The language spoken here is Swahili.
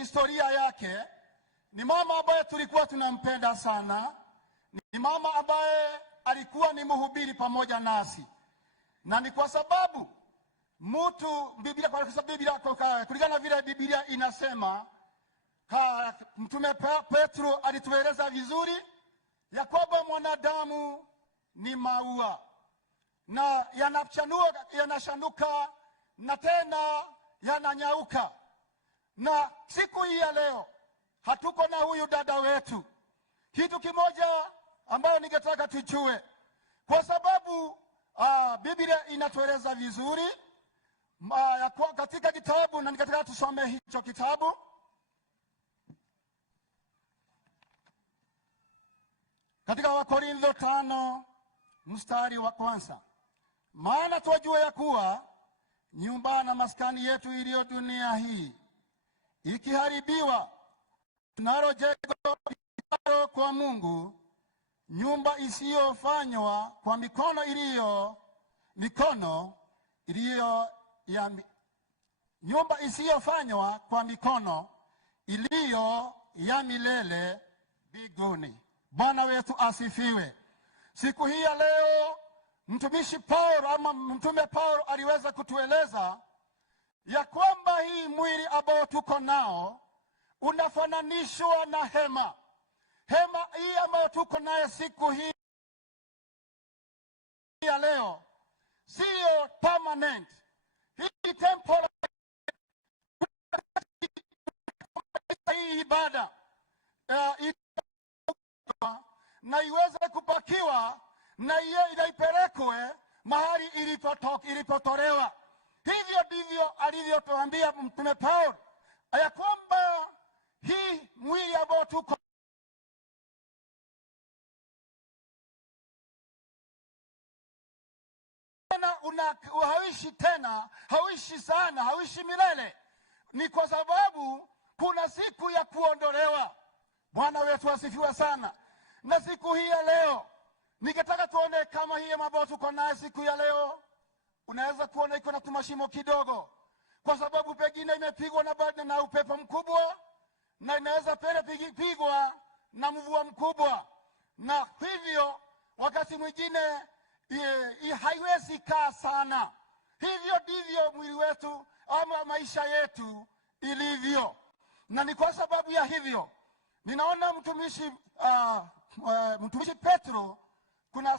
historia yake. Ni mama ambaye tulikuwa tunampenda sana. Ni mama ambaye alikuwa ni mhubiri pamoja nasi. Na ni kwa sababu kulingana na vile Biblia inasema, Mtume Petro alitueleza vizuri ya kwamba mwanadamu ni maua na yanashanuka na tena yananyauka. Na siku hii ya leo hatuko na huyu dada wetu. Kitu kimoja ambayo ningetaka tujue, kwa sababu Biblia inatueleza vizuri katika kitabu, na ningetaka tusome hicho kitabu. Katika Wakorintho 5 mstari wa 1, maana twajua ya kuwa nyumba na maskani yetu iliyo dunia hii ikiharibiwa, tunalo jengo kwa Mungu, nyumba isiyofanywa kwa mikono iliyo ya milele mbinguni. Bwana wetu asifiwe. Siku hii ya leo Mtume Paulo aliweza kutueleza ya kwamba hii mwili ambao tuko nao unafananishwa na hema. Hema hii ambayo tuko nayo siku hii ya leo sio permanent. Hii temporary. Hii ibada na iweze kupakiwa na ipelekwe mahali ilipotolewa. Hivyo ndivyo alivyotuambia Mtume Paulo ya kwamba hii mwili ambao tuko hauishi tena, hauishi sana, hauishi milele. Ni kwa sababu kuna siku ya kuondolewa. Bwana wetu asifiwe sana. Na siku hii ya leo ningetaka tuone kama hii ambao tuko nayo siku ya leo, unaweza kuona iko na tumashimo kidogo, kwa sababu pengine imepigwa na upepo mkubwa, na inaweza pigwa na mvua mkubwa, na hivyo wakati mwingine haiwezi kaa sana. Hivyo ndivyo mwili wetu ama maisha yetu ilivyo. Na ni kwa sababu ya hivyo ninaona mtumishi Petro kuna